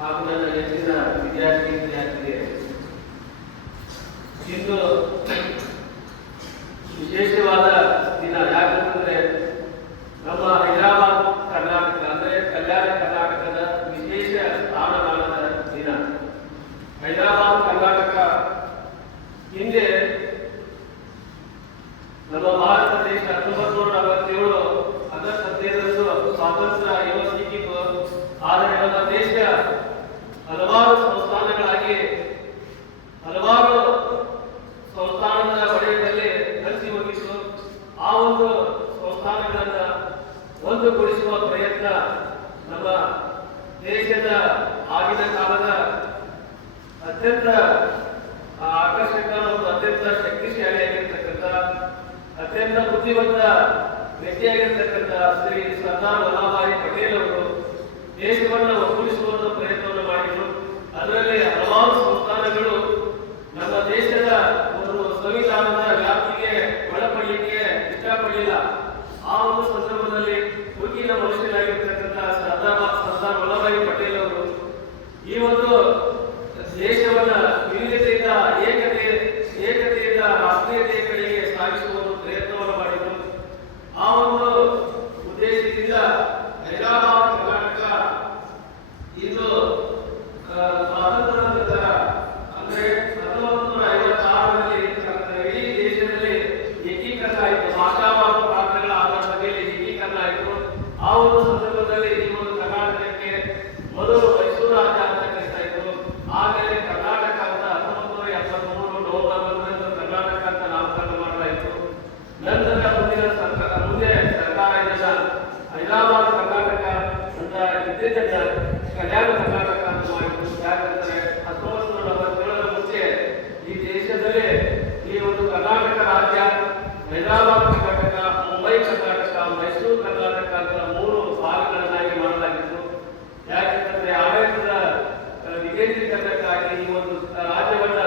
ಹಾಗೂ ನನ್ನ ನೆಚ್ಚಿನ ವಿದ್ಯಾರ್ಥಿ ವಿದ್ಯಾರ್ಥಿನಿಯರು ಇಂದು ಒಂದುಗೂಡಿಸುವ ಪ್ರಯತ್ನ ನಮ್ಮ ದೇಶದ ಆಗಿನ ಕಾಲದ ಅತ್ಯಂತ ಆಕರ್ಷಕ ಮತ್ತು ಅತ್ಯಂತ ಶಕ್ತಿಶಾಲಿಯಾಗಿರ್ತಕ್ಕಂಥ, ಅತ್ಯಂತ ಬುದ್ಧಿವಂತ ವ್ಯಕ್ತಿಯಾಗಿರ್ತಕ್ಕಂಥ ಶ್ರೀ ಸರ್ದಾರ್ ವಲ್ಲಭಾಯಿ ಪಟೇಲ್ ಅವರು ದೇಶವನ್ನು ಒಗ್ಗೂಡಿಸುವ ಪ್ರಯತ್ನವನ್ನು ಮಾಡಿದರು ಅದರಲ್ಲಿ ಹಲವಾರು ಸಂಸ್ಥಾನಗಳು ನಮ್ಮ ದೇಶದ ಒಂದು ಸಂವಿಧಾನದ ವ್ಯಾಪ್ತಿಗೆ ಒಳಪಡಲಿಕ್ಕೆ ಇಷ್ಟಪಡಲಿಲ್ಲ ಆ ಒಂದು ಸಂದರ್ಭದಲ್ಲಿ ಹುಡುಗಿನ ಮನುಷ್ಯರಾಗಿರ್ತಕ್ಕಂಥ ಸರ್ದಾರ್ ಸರ್ದಾರ್ ವಲ್ಲಭಾಯಿ ಪಟೇಲ್ ಅವರು ಈ ಒಂದು ದೇಶವನ್ನ ವಿವಿಧತೆಯಿಂದ ಏಕತೆ ಏಕತೆಯಿಂದ ರಾಷ್ಟ್ರೀಯತೆಯ ಕಡೆಗೆ ಸಾಗಿಸುವ ಒಂದು ಪ್ರಯತ್ನವನ್ನು ಮಾಡಿದರು ಆ ಒಂದು ಉದ್ದೇಶದಿಂದ ಹೈದರಾಬಾದ್ ಕರ್ನಾಟಕ ಇಂದು ಆ, ಸ್ವಾತಂತ್ರ್ಯ ನಂತರ ಅಂದ್ರೆ ಹತ್ತೊಂಬತ್ತು ನೂರ ಐವತ್ತಾರರಲ್ಲಿ ಇಡೀ ದೇಶದಲ್ಲಿ ಏಕೀಕರಣ ಆಯಿತು ಭಾಷಾವಾರು ಪ್ರಾಂತಗಳ ಆಧಾರದ ಮೇಲೆ ಏಕೀಕರಣ ಆಯಿತು ಆ ಒಂದು ಸಂದರ್ಭದಲ್ಲಿ ಈ ಒಂದು ಕರ್ನಾಟಕಕ್ಕೆ ಮೊದಲು ಮೈಸೂರು ರಾಜ್ಯ ಅಂತ ಕರೀತಾ ಇದ್ರು ಆಮೇಲೆ ಕರ್ನಾಟಕ ಅಂತ ಹತ್ತೊಂಬತ್ತು ನೂರ ಎಪ್ಪತ್ಮೂರು ನವೆಂಬರ್ ಒಂದರಂದು ಕರ್ನಾಟಕ ಅಂತ ನಾಮಕರಣ ಮಾಡಲಾಯಿತು ನಂತರ ಮುಂದಿನ ಸರ್ಕಾರ ಮುಂದೆ ಸರ್ಕಾರ ಇದನ್ನ ಹೈದರಾಬಾದ್ ಕರ್ನಾಟಕ ಅಂತ ಕಲ್ಯಾಣ ಕರ್ನಾಟಕ ಅಂತ ಯಾಕಂದ್ರೆ ಈ ದೇಶದಲ್ಲೇ ಈ ಒಂದು ಕರ್ನಾಟಕ ರಾಜ್ಯ, ಹೈದರಾಬಾದ್ ಕರ್ನಾಟಕ, ಮುಂಬೈ ಕರ್ನಾಟಕ, ಮೈಸೂರು ಕರ್ನಾಟಕ ಅಂತ ಮೂರು ಭಾಗಗಳನ್ನಾಗಿ ಮಾಡಲಾಗಿತ್ತು. ಯಾಕೆಂದರೆ ಆಡಳಿತದ ವಿಕೇಂದ್ರೀಕರಣಕ್ಕಾಗಿ ಈ ಒಂದು ರಾಜ್ಯವನ್ನ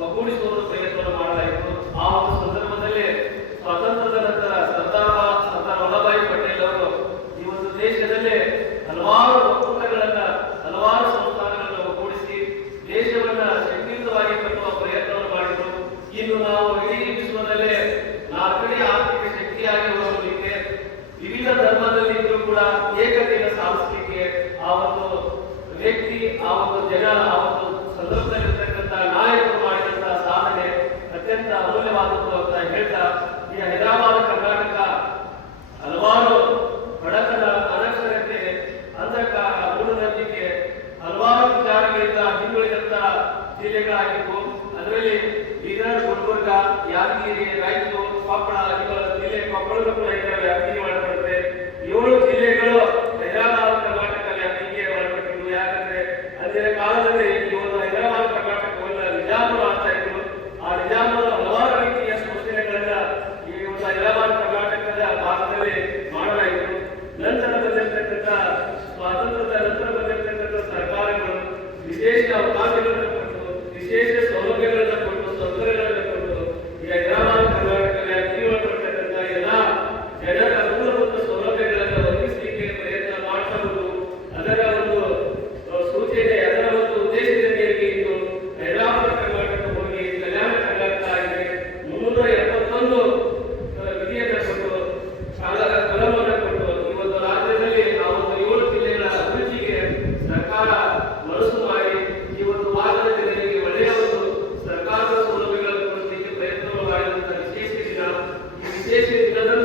ಒಗ್ಗೂಡಿಸುವ ಪ್ರಯತ್ನ ಮಾಡಲಾಯಿತು ಆ ಒಂದು ಸಂದರ್ಭದಲ್ಲಿ ಸ್ವಾತಂತ್ರ್ಯದ ನಂತರ ಸರ್ದಾರ್ ವ- ಸರ್ದಾರ್ ವಲ್ಲಭಾಯಿ ಪಟೇಲ್ ಅವರು ಈ ಒಂದು ದೇಶದಲ್ಲೇ ಹಲವಾರು ಒಕ್ಕೂಟಗಳನ್ನ ಹಲವಾರು ಸಂಸ್ಥಾನಗಳನ್ನು ಒಗ್ಗೂಡಿಸಿ ದೇಶವನ್ನ ಶಕ್ತಿಯುತವಾಗಿ ಕಟ್ಟುವ ಪ್ರಯತ್ನವನ್ನು ಮಾಡಿದರು ಇನ್ನು ನಾವು ಇಡೀ ವಿಶ್ವದಲ್ಲೇ ನಾಲ್ಕನೇ ಆರ್ಥಿಕ ಶಕ್ತಿಯಾಗಿ ಹೊರಬರಲಿಕ್ಕೆ ವಿವಿಧ ಧರ್ಮದಲ್ಲಿ ಇದ್ರೂ ಕೂಡ ಏಕತೆಯನ್ನು ಸಾಧಿಸಲಿಕ್ಕೆ ಆ ಒಂದು ವ್ಯಕ್ತಿ, ಆ ಒಂದು ಜನ, ಆ ಒಂದು ಸಂದರ್ಭದಲ್ಲಿರ್ತಕ್ಕಂಥ ನಾಯಕರು ಮಾಡಿದಂತಹ ಸಾಧನೆ ಅತ್ಯಂತ ಅಮೂಲ್ಯವಾದದ್ದು ಅಂತ ಹೇಳ್ತಾ ಈ ಹೈದರಾಬಾದ್ ಕರ್ನಾಟಕ ಹಲವಾರು ಬಡತನ ಅನಕ್ಷರತೆ ಅಂಧಕಾರ ಮೂಢನಂಬಿಕೆ ಹಲವಾರು ವಿಚಾರಗಳಿಂದ ಹಿಂದುಳಿದಂತ ಜಿಲ್ಲೆಗಳಾಗಿದ್ದು, ಅದರಲ್ಲಿ ಬೀದರ್, ಗುಲ್ಬರ್ಗ, ಯಾದಗಿರಿ, ರಾಯಚೂರು, ಕೊಪ್ಪಳ ಜಿಲ್ಲೆ ಕೊಪ್ಪಳದ ಕೂಡ